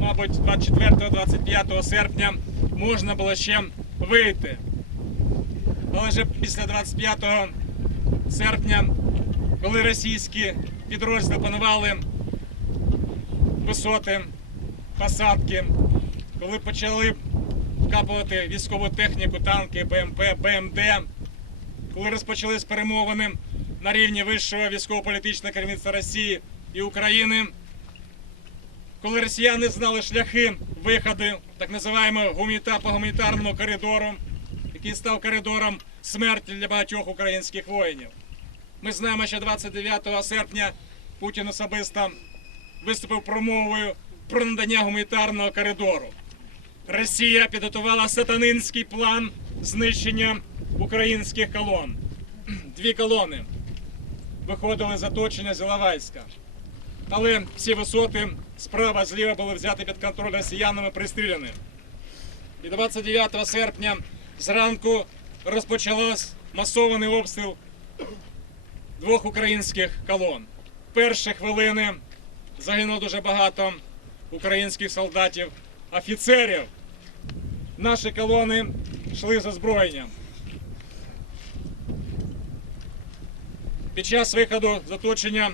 мабуть, 24-25 серпня можна було ще вийти. Але вже після 25 серпня, коли російські підрозділи панували висоти, посадки, коли почали вкапувати військову техніку, танки, БМП, БМД, коли розпочались перемовини на рівні вищого військово-політичного керівництва Росії і України, коли росіяни знали шляхи виходу так називаємо гуманіта по гуманітарному коридору, який став коридором смерті для багатьох українських воїнів. Ми знаємо, що 29 серпня Путін особисто виступив промовою про надання гуманітарного коридору. Росія підготувала сатанинський план знищення українських колон. Дві колони виходили з оточення з Іловайська. Але всі висоти справа зліва були взяті під контроль росіянами пристріляні. І 29 серпня зранку розпочалось масований обстріл двох українських колон. Перші хвилини загинуло дуже багато українських солдатів, офіцерів. Наші колони йшли з озброєнням. Під час виходу з оточення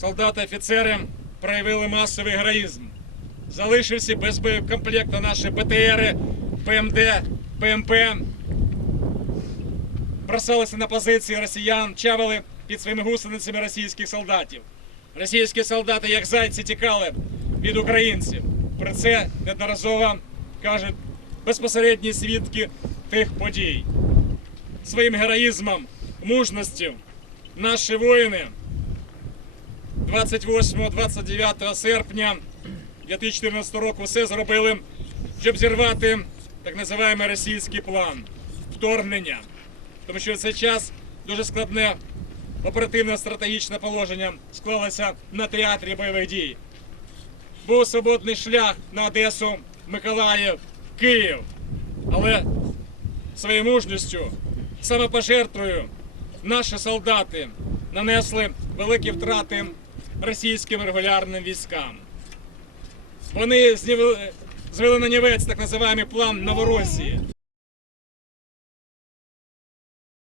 солдати офіцери проявили масовий героїзм. Залишився без боєкомплекту наші БТРи, ПМД, ПМП. Бросалися на позиції росіян, чавили під своїми гусеницями російських солдатів. Російські солдати, як зайці, тікали від українців. Про це неодноразово кажуть безпосередні свідки тих подій. Своїм героїзмом, мужністю наші воїни 28-29 серпня 2014 року все зробили, щоб зірвати так називаємо російський план вторгнення. Тому що в цей час дуже складне оперативне стратегічне положення склалося на театрі бойових дій. Був свободний шлях на Одесу, Миколаїв, Київ. Але своєю мужністю, самопожертвою наші солдати нанесли великі втрати російським регулярним військам. Вони звели на нівець так називаємо план Новоросії.